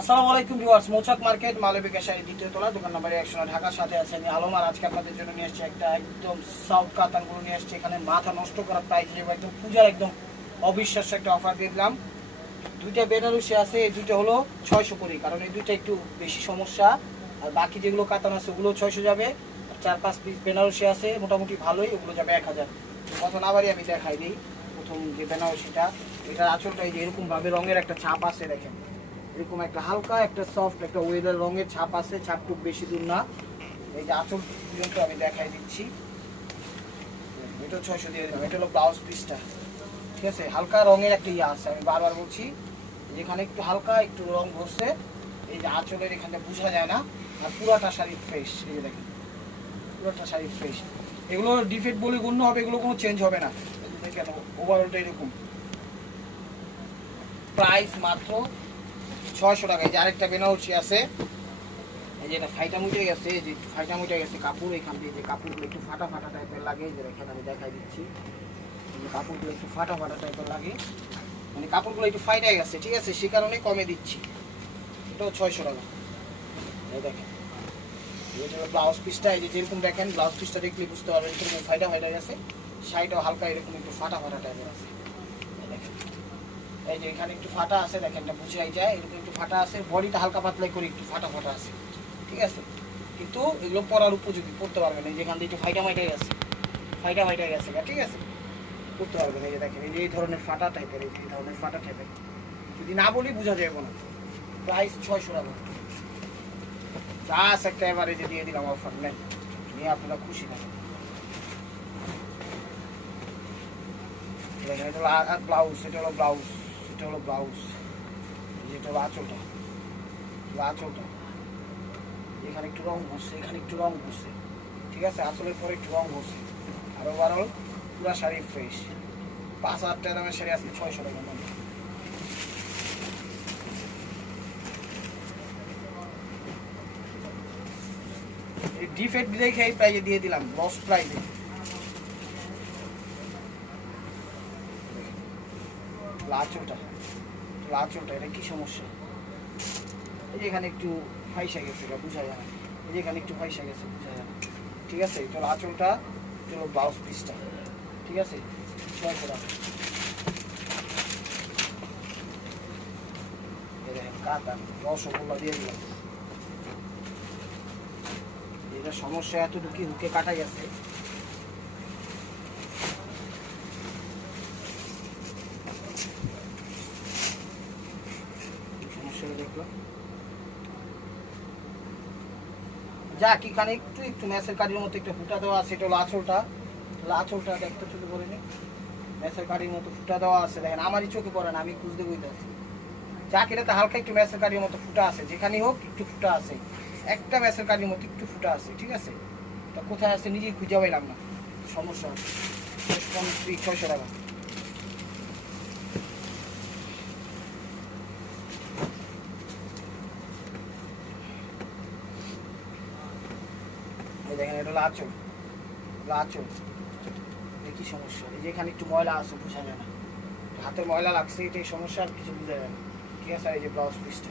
আসসালামু আলাইকুম ভিউয়ার্স, মৌচাক মার্কেট মালবী কেশারি দ্বিতীয় তলা, দোকান নাম্বার একশো নয় ঢাকার সাথে আছে আমি আলম, আর আজকে আপনাদের জন্য নিয়ে এসেছি একটা একদম সাউথ কাতানগুলো নিয়ে এসেছি এখানে মাথা নষ্ট করার প্রাইস নেব একদম পূজার একদম অবিশ্বাস্য একটা অফার দিয়ে দিলাম। দুইটা বেনারসি আছে, এই দুইটা হলো ছয়শো করি কারণ এই দুইটা একটু বেশি সমস্যা। আর বাকি যেগুলো কাতান আছে, ওগুলো ছয়শো যাবে। আর চার পাঁচ পিস বেনারসি আছে, মোটামুটি ভালোই, ওগুলো যাবে এক হাজার। কথা না বাড়ি আমি দেখাই দিই, প্রথম যে বেনারসিটা, এটার আঁচলটা এই যে এরকম ভাবে রঙের একটা ছাপ আছে, দেখেন। এরকম একটা হালকা, একটা সফট একটা ওয়েদার রঙের ছাপ আছে, ছাপ খুব বেশি দূর না। এই যে আঁচল পর্যন্ত আমি দেখাই দিচ্ছি। এটা ছয়শো দিয়ে দিলাম, এটা হলো ব্লাউজ পিসটা ঠিক আছে? হালকা রঙের একটা ইয়ে আছে, আমি বারবার বলছি। যেখানে একটু হালকা, একটু রং ভরছে এই যে আঁচলের এখানে বোঝা যায় না। আর পুরাটা শাড়ি ফ্রেশ এই যে দেখেন। পুরোটা শাড়ি ফ্রেশ এগুলো ডিফেক্ট বলে গণ্য হবে, এগুলো কোনো চেঞ্জ হবে না। কেন ওভারঅলটা এরকম। প্রাইস মাত্র ছয়শো টাকা। এই যে আরেকটা বেনারসি আছে। এই যে এটা ফাইটা মুটে গেছে, এই যে ফাইটা মুটে গেছে কাপড়, এখান দিয়ে যে কাপড়গুলো একটু ফাটা ফাটা টাইপের লাগে যে দেখেন আমি দেখাই দিচ্ছি। কাপড়গুলো একটু ফাটা ফাটা টাইপের লাগে। মানে কাপড়গুলো একটু ফাইটা গেছে, ঠিক আছে? সে কারণে কমে দিচ্ছি। এটাও ছয়শো টাকা। এই দেখেন। এটা ব্লাউজ পিসটা, এই যে যেরকম দেখেন, ব্লাউজ পিসটা দেখলে বুঝতে পারবেন, এরকম ফাইটা ফাইটা গেছে। শাড়িটাও হালকা এরকম একটু ফাটা ফাটা টাইপের আছে। এই যে এখানে একটু ফাটা আছে, দেখেন, এটা বুঝাই যায়। এরকম একটু ফাটা আছে, বডিটা হালকা পাতলাই করে একটু ফাটা ফাটা আছে। ঠিক আছে? কিন্তু এগুলো পরার উপযোগী পড়তে পারবেন। এই যেখান থেকে একটু ফাইটা ফাইটাই আছে। ফাইটা ফাইটাই আছে ঠিক আছে? করতে পারবেন। এই যে দেখেন, এই যে এই ধরনের ফাটা টাইপের এই ধরনের ফাটা টাইপের যদি না বলি, বোঝা যাবে না প্রাইস ছয়শো টাকা। জাস্ট একটা এবারে যে দিয়ে দিলাম অফার নেন। নিয়ে আপনারা খুশি না। এটা হলো ব্লাউজ এটা হলো ব্লাউজ এটা হলো ব্লাউজ এটা হলো আঁচলটা আঁচলটা। এখানে একটু রং বসছে, এখানে একটু রং বসছে, ঠিক আছে? আঁচলের পরে একটু রং বসছে। আর ওভারঅল পুরো শাড়ি ফ্রেশ পাঁচ হাজার টাকা দামের শাড়ি আজকে ছয়শো টাকা দাম। ডিফেক্ট দেখে এই প্রাইজে দিয়ে দিলাম লস প্রাইজে লাচুটা লাচুটা এটা কি সমস্যা? এই যে এখানে একটু ফাইসা গেছে এটা বোঝা যায় না। এই যে এখানে একটু ফাইসা গেছে, বোঝা যায় না। ঠিক আছে হলো আঁচলটা হলো ব্লাউজ পিসটা। ঠিক আছে? ছয়শো টাকা এই দেখেন কাতা রসগোল্লা দিয়ে দিলাম। এটা সমস্যা এতটুকু হুকে কাটা গেছে সমস্যাটা দেখল যাক এখানে একটু একটু ম্যাসের কাঠির মতো একটু ফুটা দেওয়া আছে, এটা তাহলে আঁচলটা দেখতে চোখে পড়ে নি ম্যাসের কাঠির মতো ফুটা দেওয়া আছে। দেখেন, আমারই চোখে পড়ে না, আমি খুঁজতে বুঝতে আছি যাক, এটাতে হালকা একটু ম্যাসের কাঠির মতো ফুটা আছে। যেখানেই হোক, একটু ফুটা আছে। একটা ম্যাসের কাঠির মতো একটু ফুটা আছে, ঠিক আছে? তা কোথায় আছে, নিজেই খুঁজে পাইলাম না। সমস্যা আছে ছয়শো টাকা। হলো আঁচল। হলো আঁচল। কি সমস্যা? এই যে এখানে একটু ময়লা আছে, বোঝা যায় না। হাতের ময়লা লাগছে, এটাই সমস্যা, আর কিছু বোঝা যায় না। ঠিক আছে, এই যে ব্লাউজ পিসটা।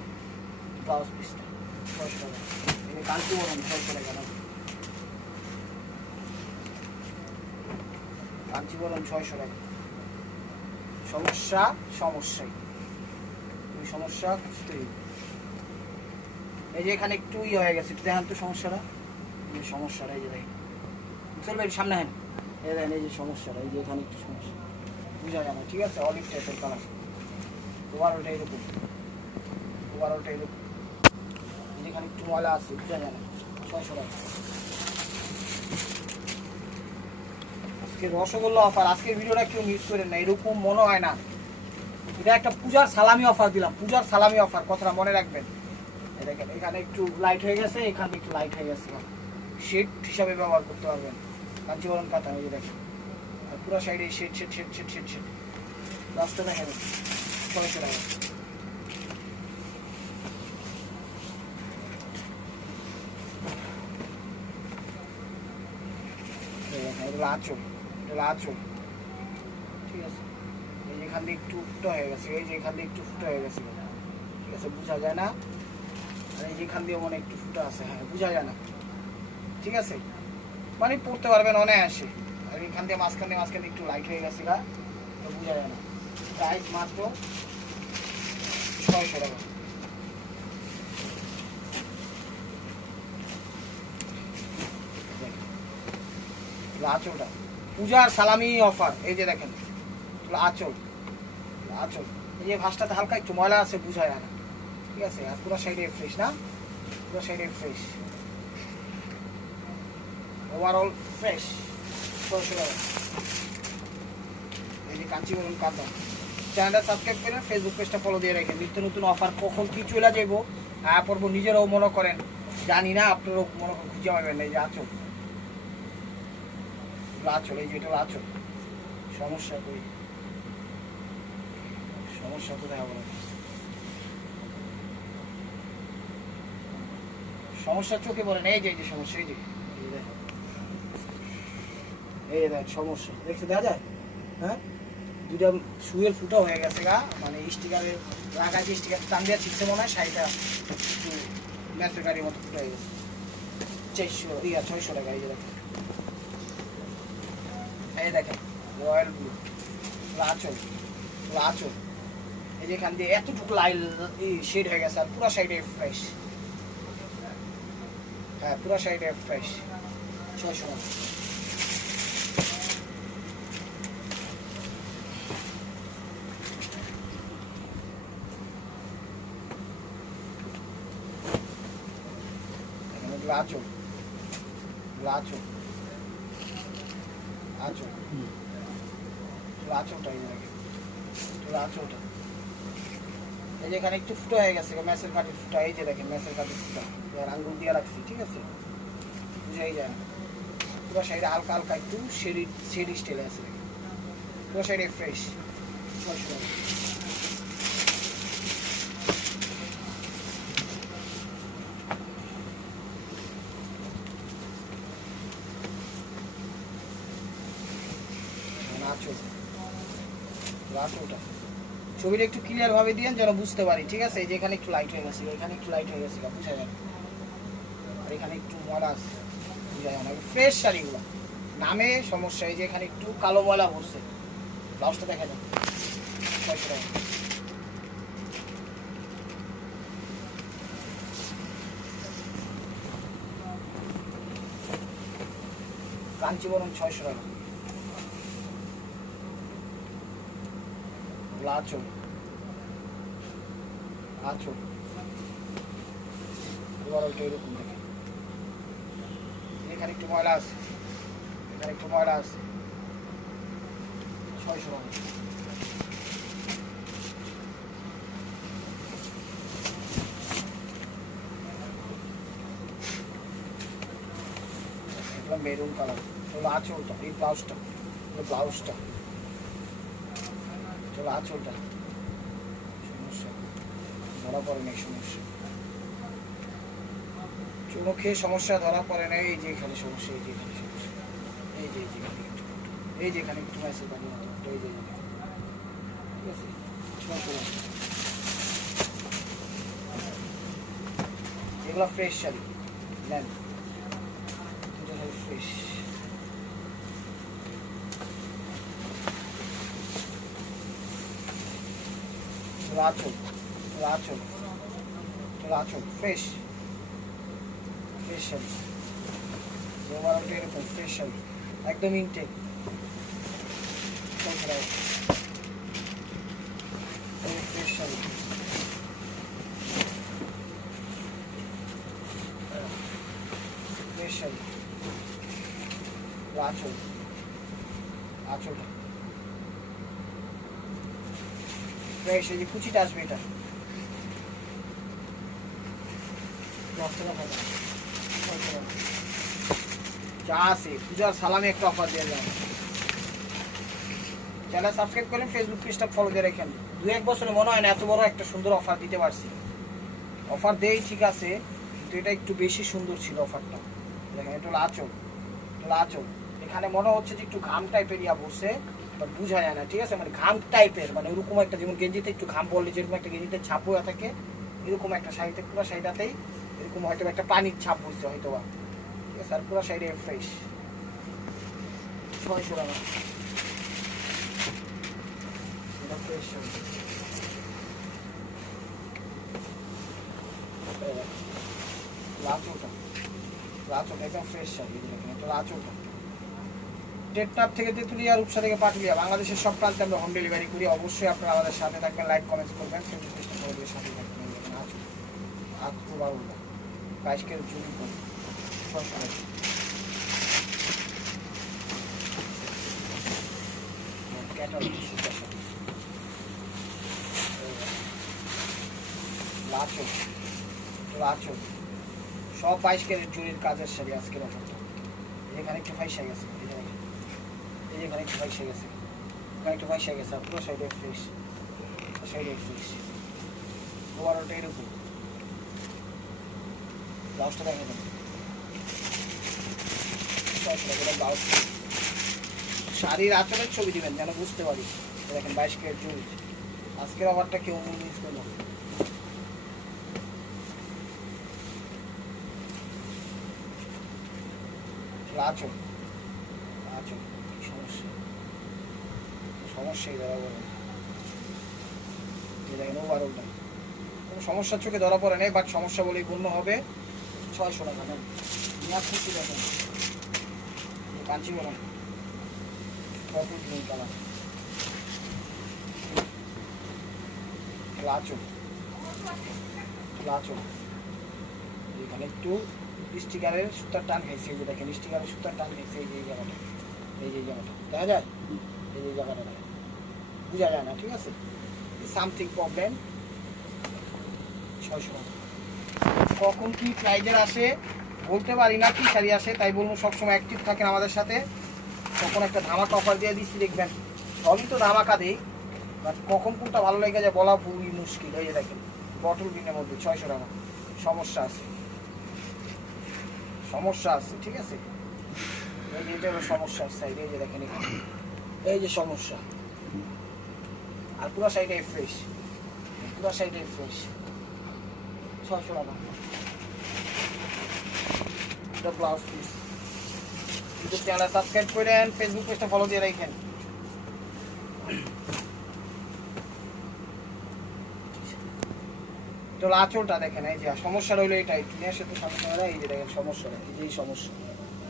ব্লাউজ পিসটা। ছয়শো টাকা। এই বরণ ছয়শো টাকা, না? কাঞ্চিবরম ছয়শো টাকা। সমস্যা সমস্যাই ওই সমস্যা খুঁজতেই এই যে এখানে একটু ইয়ে হয়ে গেছে দেখান তো সমস্যাটা। সমস্যাটা, এই যে দেখেন। চলবে সামনে হেন এই দেখেন, এই যে সমস্যাটা, এই যে এখানে একটু সমস্যা। বুঝা যায় ঠিক আছে? অলিভ টাইপের কালার ওভারঅলটা এরকম। ওভারঅলটা এরকম। যেখানে একটু ময়লা আছে, বুঝা যায় না আজকে রসগোল্লা অফার আজকের ভিডিওটা কেউ মিস করেন না, এরকম মনে হয় না। এটা একটা পূজার সালামি অফার দিলাম, পূজার সালামি অফার কথাটা মনে রাখবেন। দেখেন, এখানে একটু লাইট হয়ে গেছে, এখানে একটু লাইট হয়ে গেছে। শেড হিসাবে ব্যবহার করতে পারবেন। কাঞ্চিবরণ কাতা এই যে দেখেন। আর পুরো সাইডে shade shade shade shade shade shade লাস্টটা দেখেন এটা হলো আঁচল ঠিক আছে? এই দিয়ে একটু হয়ে গেছে, এই যে এখান দিয়ে একটু হয়ে গেছে। ঠিক আছে? বোঝা যায় না? আর এই যেখান দিয়ে মনে একটু ফুটা আছে হ্যাঁ বোঝা যায় না। ঠিক আছে? মানে পড়তে পারবেন অনায়াসে। আর এখান দিয়ে মাঝখান দিয়ে মাঝখান দিয়ে একটু লাইট হয়ে গেছে গা, তো বোঝা যায় না। প্রাইস মাত্র ছয়শো টাকা। আঁচলটা। পূজার সালামি অফার, এই যে দেখেন আঁচল। আঁচল। এই যে ভাসটাতে হালকা একটু ময়লা আছে, বোঝা যায় না। ঠিক আছে, আর পুরো সাইডে ফ্রেশ না? পুরো সাইডে ফ্রেশ ওভারঅল ফ্রেশ ছশো টাকা এই যে কাঞ্চিবরণ কাঁদা চ্যানেলটা সাবস্ক্রাইব করেন ফেসবুক পেজটা ফলো দিয়ে রাখেন নিত্য নতুন অফার কখন কি চলে যাইব হ্যাঁ পর্ব নিজেরাও মনে করেন। জানি না, আপনারাও মনে খুঁজে পাবেন এই যে আচল। আচল, এই যে এটা আচল। সমস্যা কই? সমস্যা তো দেখা সমস্যা চোখে পড়ে না, এই যে এই যে সমস্যা, এই যে। এই যে দেখেন সমস্যা। দেখতে দেখা যায়? হ্যাঁ? দুটা শুয়ের ফুটা হয়ে গেছে গা মানে স্টিকারে লাগা স্টিকার, টান দেওয়া ছিটছে মনে হয়, শাড়িটা একটু ম্যাচের গাড়ির মতো ফুটা হয়ে গেছে। চারশো ইয়া ছয়শো টাকা, এই যে দেখেন এই দেখেন রয়্যাল ব্লু আচল আচল এই যে এখান দিয়ে এতটুকু লাইল শেড হয়ে গেছে, আর পুরো সাইডে ফ্রেশ হ্যাঁ পুরো সাইডে ফ্রেশ ছয়শো টাকা। এখানে এগুলো আঁচল এগুলো আঁচল আঁচল এগুলো আঁচলটা এই দেখেন এগুলো আঁচলটা এই যে এখানে একটু ফুটো হয়ে গেছে ম্যাসের কাঠি ফুটা, এই যে দেখেন ম্যাসের কাঠি ফুটা। এবার আঙ্গুল দিয়ে রাখছি, ঠিক আছে? বুঝাই যায় না। সাইডে হালকা হালকা একটু আছে। সাইডে ফ্রেশ ছবিটা একটু ক্লিয়ার ভাবে দিয়েন যেন বুঝতে পারি, ঠিক আছে? যে এখানে একটু লাইট হয়ে গেছে এখানে একটু লাইট হয়ে গেছে বুঝা না। আর এখানে একটু ময়লা আছে। যায় না ফ্রেশ শাড়িগুলো নামে সমস্যা, এই যে এখানে একটু কালো ময়লা পড়ছে। ব্লাউজটা দেখা যায় টাকা ছয়শো টাকা। আছো এবার ওইটা এরকম এখানে একটু ময়লা আছে। এখানে একটু ময়লা আছে। ছয়শো মেরুন কালার আছে ওটা এই ব্লাউজটা ব্লাউজটা। চলো আঁচলটা। সমস্যা। ধরা পড়ে নেই, সমস্যা। চোখে সমস্যা ধরা পড়ে না, এই যে এখানে সমস্যা, এই যে এখানে সমস্যা, এই যে এই যে এখানে একটু ম্যাসেজ বানিয়ে এই যে ঠিক আছে? এগুলো ফ্রেশ শাড়ি নেন ফ্রেশ আঁচল আঁচল আঁচল ফ্রেশ শাড়ি ওভারঅলটা একদম ইনটেক শাড়ি আঁচল কুচিটা আসবে এটা। ছয় টাকা। যা আছে, পূজার সালামে একটা অফার দেওয়া যাবে চ্যানেল সাবস্ক্রাইব করেন ফেসবুক পেজটা ফলো দিয়ে রাখেন। দু এক বছরে মনে হয় না এত বড় একটা সুন্দর অফার দিতে পারছি। অফার দেই ঠিক আছে, কিন্তু এটা একটু বেশি সুন্দর ছিল অফারটা দেখেন, এটা হলো আচল। এটা এখানে মনে হচ্ছে যে একটু ঘাম টাইপের ইয়া বসে বাট বোঝা যায় না, ঠিক আছে? মানে ঘাম টাইপের মানে ওরকম একটা, যেমন গেঞ্জিতে একটু ঘাম পড়লে যেরকম একটা গেঞ্জিতে ছাপ হয়ে থাকে, এরকম একটা শাড়িতে পুরো শাড়িটাতেই এরকম হয়তো একটা পানির ছাপ বুঝছে হয়তো বা আছে পুরো শাড়ি ফ্রেশ ছয়শো টাকা একদম ফ্রেশ থেকে বাংলাদেশের সব প্রান্তে আমরা হোম ডেলিভারি করি। অবশ্যই আপনারা আমাদের সাথে থাকবেন লাইক কমেন্টস করবেন ফেসবুক পেজটা ফলো সাথে থাকবেন। বাইশ কেজি করে। লাচো লাচো সব বাইশ ক্যারেট জুড়ির কাজের শাড়ি আজকের অফারটা এখানে একটু ফাইসা গেছে এই এখানে একটু ফাইসা গেছে এখানে একটু ফাইসা গেছে পুরো সাইডে ফ্রেশ সাইডে ফ্রেশ ওভারঅলটা এরকম ব্লাউজটা দেখে ব্লাউজ শাড়ির আচরের ছবি দিবেন, যেন বুঝতে পারি। দেখেন, বাইশ ক্যারেট জুড়ি। আজকের অফারটা কেউ মিস লাচো সমস্যা? সমস্যাই পড়ে। কোনো চোখে ধরা পড়ে নেই বাট সমস্যা বলেই গণ্য হবে। ছয়শো টাকা নেন খুশি দেখেন কাঞ্চি বলেন পটল গ্রিন কালার লাচো। লাচো। এখানে একটু স্টিকারের সুতার টান যে দেখেন, স্টিকারের সুতার টান খাইছে এই যে এই যে জায়গাটা। দেখা যায়? এই যে জায়গাটা বোঝা যায় না, ঠিক আছে? সামথিং প্রবলেম ছয়শো কখন কি প্রাইজের আসে? বলতে পারি না কি শাড়ি আসে তাই বলব সবসময় অ্যাক্টিভ থাকেন আমাদের সাথে। তখন একটা ধামাকা অফার দিয়ে দিচ্ছি, দেখবেন। সবই তো ধামাকা দেই বাট কখন কোনটা ভালো লেগে যায় বলা খুবই মুশকিল। হয়ে দেখেন বটল বিনের মধ্যে ছয়শো টাকা। সমস্যা আছে। সমস্যা আছে, ঠিক আছে? এই যে এটা সমস্যা সাইড এই যে দেখেন এই যে সমস্যা। আর পুরো সাইডে ফ্রেশ পুরো সাইডে ফ্রেশ ছশো টাকা। চ্যানেল সাবস্ক্রাইব করেন ফেসবুক পেজটা ফলো দিয়ে রাখেন। তো আঁচলটা দেখেন, এই যে, সমস্যা রইল এটা একটু তো সমস্যা হয় এই যে দেখেন সমস্যা, এই যে সমস্যা।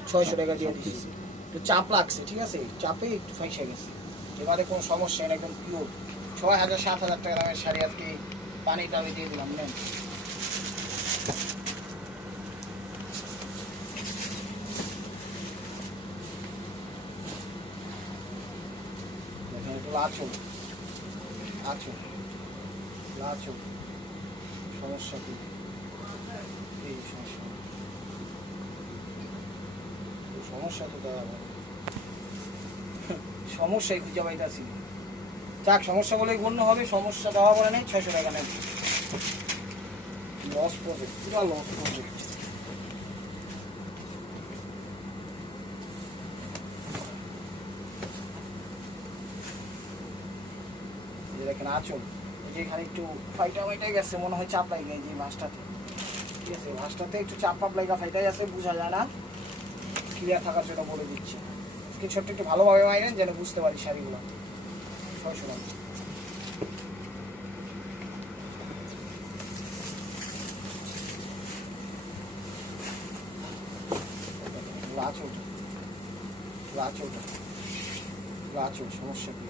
ছয়শো টাকা দিয়ে দিচ্ছি একটু চাপ লাগছে, ঠিক আছে? চাপে একটু ফাইসে গেছে। এবারে কোনো সমস্যা নেই, একদম পিওর ছয় হাজার সাত হাজার টাকা দামের শাড়ি আজকে পানিটা আমি দিয়ে দিলাম, নেন দেখেন একটু আঁচল আঁচল আঁচল সমস্যা কি? এই সমস্যা। সমস্যা তো হবে সমস্যাই খুঁজে পাইতেছি। যাক, সমস্যা বলে গণ্য হবে। সমস্যা দেওয়া বলে নেই, ছয়শো টাকা নেন লস প্রজেক্ট পুরো লস প্রজেক্ট আচল যে এখানে একটু ফাইটা ফাইটা গেছে, মনে হয় চাপ লাগে যে মাছটাতে ঠিক আছে মাছটাতে একটু চাপ পাপ লাগা ফাইটাই আছে, বোঝা যায় না। ক্লিয়ার থাকার জন্য বলে দিচ্ছি। স্ক্রিনশটটা একটু ভালোভাবে মাইনেন যেন বুঝতে পারি শাড়িগুলো। ছয়শো টাকা লাচুট লাচুট লাচুট সমস্যা কি?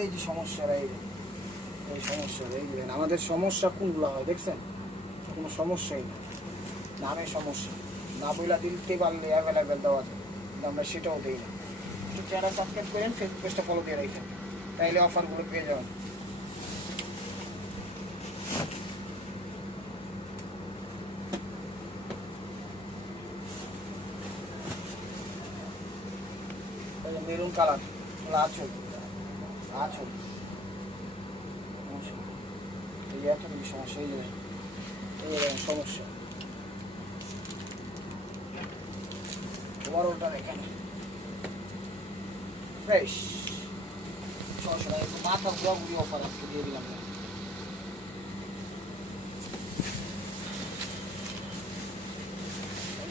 এই যে এই এই এই আমাদের সমস্যা কোনগুলো হয় দেখছেন? কোনো সমস্যাই না। নামের সমস্যা। না বইলা দিতে পারলে অ্যাভেলেবেল দেওয়া যায় আমরা সেটাও দিই না। একটু চ্যানেল সাবস্ক্রাইব করেন ফেসবুক পেজটা ফলো দিয়ে রাখেন, তাইলে অফারগুলো পেয়ে যাবেন। মেরুন কালার আচল আছো? এই এত কিছু সমস্যা, এই জন্য সমস্যা। তোমার ওটা এখানে। ফ্রেশ। ছশো টাকা মাথা গুড়াগুড়ি অফার আজকে দিয়ে দিলাম।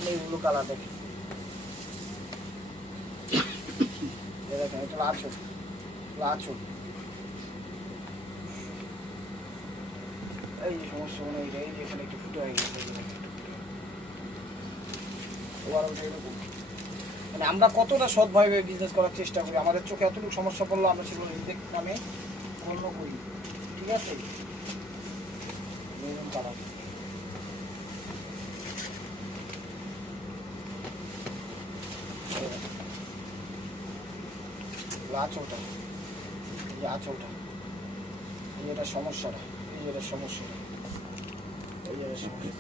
এই ব্লু কালার দেখে। এটা আটশো লাচুর এই যে সমস্যা মনে হয় এই যে এখানে একটু ফুটো হয়ে গেছে মানে আমরা কতটা সৎভাবে বিজনেস করার চেষ্টা করি? আমাদের চোখে এতটুকু সমস্যা পড়ল, আমরা সেগুলো নামে গণ্য করি। ঠিক আছে? মেরুন আঁচলটা এই আঁচলটা। এই যে এটা সমস্যাটা এই এটা সমস্যাটা এই এটা সমস্যা।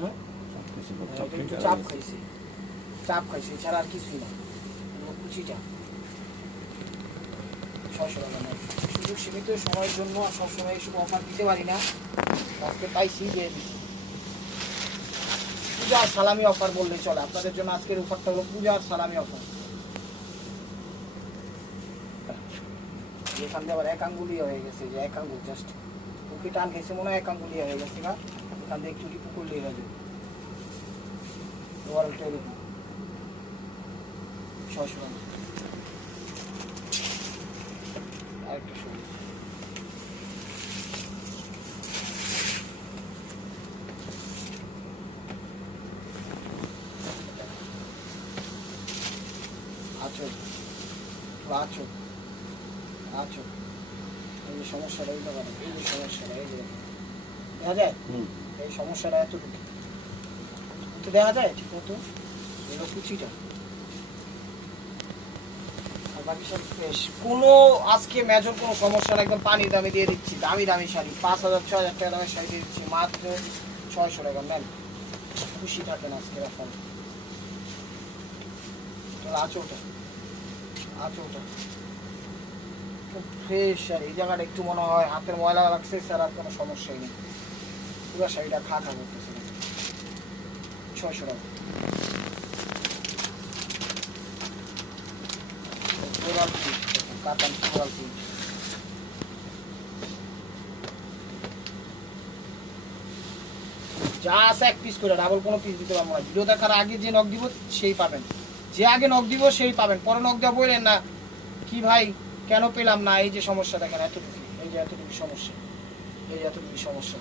হ্যাঁ? একটু চাপ খাইছে। চাপ খাইছে এছাড়া আর কিছুই না। কুচিটা। ছয়শো টাকা নেয় সুযোগ সীমিত সময়ের জন্য সবসময় এইসব অফার দিতে পারি না। আজকে পাইছি যে পূজা আর সালামি অফার বললে চলে। আপনাদের জন্য আজকের অফারটা হলো পূজা আর সালামি অফার এখান দিয়ে আবার এক আঙ্গুলিয়া হয়ে গেছে যে এক আঙ্গুল জাস্ট ওকে টান খেয়েছে মনে হয় এক আঙ্গুলিয়া হয়ে গেছে না এখান দিয়ে একটু টিপু করলেই হয়ে যাবে ওভারঅলটা এরকম ছশো টাকা আরেকটা সবুজ আচল আচল আচল এই যে সমস্যাটা এই জায়গাটা এই যে সমস্যাটা এই যে দেখা যায়? এই সমস্যাটা এতটুকু তো দেখা যায় ঠিক মতো এগুলো কুচিটা আর বাকি সব ফ্রেশ কোনো আজকে মেজর কোনো সমস্যা না একদম পানির দামে দিয়ে দিচ্ছি। দামি দামি শাড়ি। পাঁচ হাজার ছ হাজার টাকা দামের শাড়ি দিয়ে দিচ্ছি। মাত্র ছয়শো টাকা নেন। খুশি থাকেন আজকে এখন আচলটা আচলটা ফ্রেশ আর এই জায়গাটা একটু মনে হয় হাতের ময়লা লাগছে, স্যার, আর কোনো সমস্যাই নেই। পুরো শাড়িটা খা খা করতেছে। ছয়শো টাকা। যা আছে এক পিস করে কোনো পিস দিতে আগে যে নখ দিব, সেই পাবেন। যে আগে নখ দিব, সেই পাবেন। পরে নখ দেওয়া বললেন না, কি ভাই কেন পেলাম না? এই যে সমস্যা দেখেন, এতটুকু, এই যে এতটুকু সমস্যা, এই যে এতটুকু সমস্যা।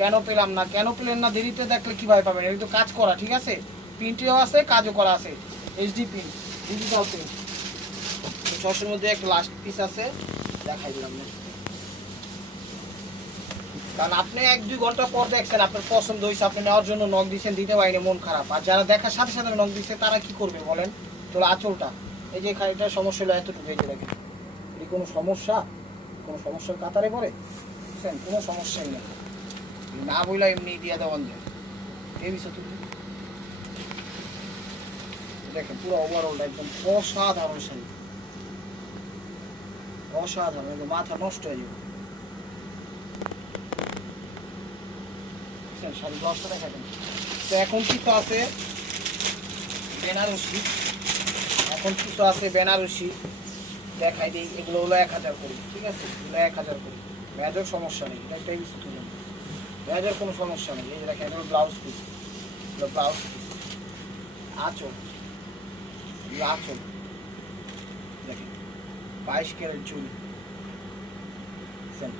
কেন পেলাম না? কেন পেলেন না? দেরিতে দেখলে কীভাবে পাবেন? এটা তো কাজ করা, ঠিক আছে? প্রিন্টেও আছে, কাজও করা আছে। এইচডি প্রিন্ট ডিজিটাল প্রিন্ট ছশোর মধ্যে একটা লাস্ট পিস আছে, দেখাই দিলাম কারণ আপনি এক দুই ঘণ্টা পর দেখছেন, আপনার পছন্দ হয়েছে আপনি নেওয়ার জন্য নখ দিচ্ছেন দিতে পারিনি, মন খারাপ। আর যারা দেখার সাথে সাথে নখ দিচ্ছে তারা কি করবে বলেন? তোর আঁচলটা, এই যে খানিকটা সমস্যা হলো এতটুকু, এই যে দেখেন। কোনো সমস্যা? কোনো সমস্যার কাতারে পড়ে? বুঝছেন? কোনো সমস্যাই নেই। না বইলা এমনি দিয়া দেওয়ান যায় এই বিষয় তুমি দেখেন, পুরো ওভারঅল একদম অসাধারণ শাড়ি অসাধারণ, একদম মাথা নষ্ট হয়ে যাবে। শাড়ি দশটা দেখাবেন তো এখন কিছু আছে? বেনারসি। এখন কিছু আছে? বেনারসি। দেখাই দিই এগুলো হলো এক হাজার করি, ঠিক আছে? এগুলো এক হাজার করি। মেজর সমস্যা নেই, এটা একটাই কিছু তুলে মেজর কোনো সমস্যা নেই, এই দেখেন, এগুলো ব্লাউজ পিস এগুলো ব্লাউজ পিস আঁচল আঁচল, দেখেন, বাইশ ক্যারেট চুল।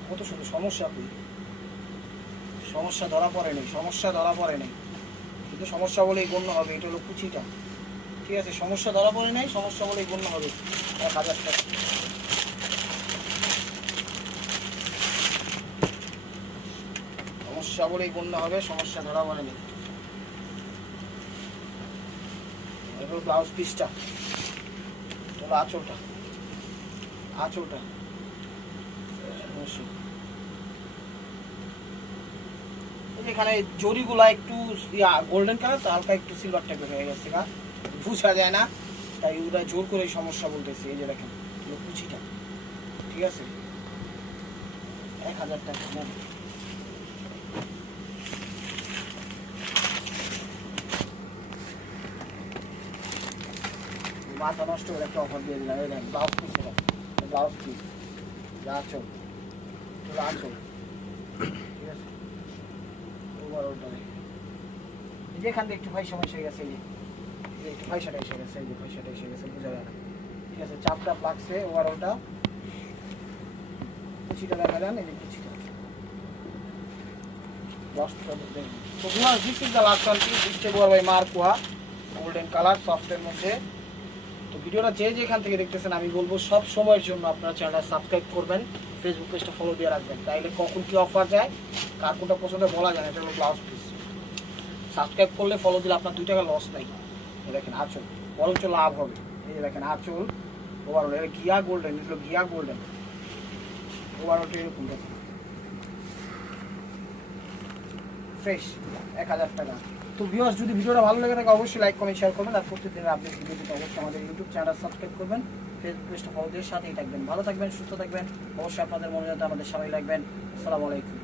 কত সুন্দর সমস্যা করি সমস্যা ধরা পড়ে নেই, সমস্যা ধরা পড়ে নেই। কিন্তু সমস্যা বলেই গণ্য হবে, এটা হলো কুচিটা। ঠিক আছে, সমস্যা ধরা পড়ে নেই, সমস্যা বলেই গণ্য হবে। এক হাজার টাকা সমস্যা বলেই গণ্য হবে, সমস্যা ধরা পড়ে নেই। এবার ব্লাউজ পিসটা তোলা আঁচলটা। আঁচলটা। এখানে জরিগুলা একটু গোল্ডেন কালার হালকা একটু সিলভার টাইপের হয়ে গেছে গা। বুঝা যায় না। তাই ওরা জোর করে সমস্যা বলতেছে, এই যে দেখেন কুচিটা, ঠিক আছে? এক হাজার টাকা মাথা নষ্ট করে একটা অফার দিয়ে দিলাম, এই দেখেন ব্লাউজ পিস এটা ব্লাউজ পিস যা আছো তোরা আছো ঠিক আছে? যেখান থেকে একটু ভাই সমস্যা হয়ে গেছে যে একটু পয়সাটা এসে গেছে, এই যে পয়সাটা এসে গেছে, বোঝা যায় না। ঠিক আছে, চাপটা লাগছে ওভারঅলটা কুচিটা দেখা যান, এই যে কুচিটা। লাস্ট গোল্ডেন কালার মধ্যে। তো ভিডিওটা যে যেখান থেকে দেখতেছেন, আমি বলব সব সময়ের জন্য আপনার চ্যানেলটা সাবস্ক্রাইব করবেন ফলো দিয়ে রাখবেন। তাইলে কখন কি অফার যায়, কার কোনটা পছন্দ বলা যায় না, এটা ব্লাউজ পিস সাবস্ক্রাইব করলে ফলো দিলে আপনার দুই টাকা লস নাই। দেখেন আঁচল, বরঞ্চ লাভ হবে। এই যে দেখেন আঁচল ওভারঅল এটা গিয়া গোল্ডেন এগুলো গিয়া গোল্ডেন ওভারঅলটা এরকম দেখেন। ফ্রেশ এক হাজার টাকা। তো ভিউয়ার্স যদি ভিডিওটা ভালো লাগে থাকে, অবশ্যই লাইক কমেন্ট শেয়ার করবেন। আর প্রত্যেকদিনের আপডেট ভিডিও অবশ্যই আমাদের ইউটিউব চ্যানেল সাবস্ক্রাইব করবেন। ফেসবুক পেজটা ফলো দিয়ে সাথেই থাকবেন। ভালো থাকবেন, সুস্থ থাকবেন। অবশ্যই আপনাদের মনে যাতে আমাদের সবাই রাখবেন। আসসালামু আলাইকুম।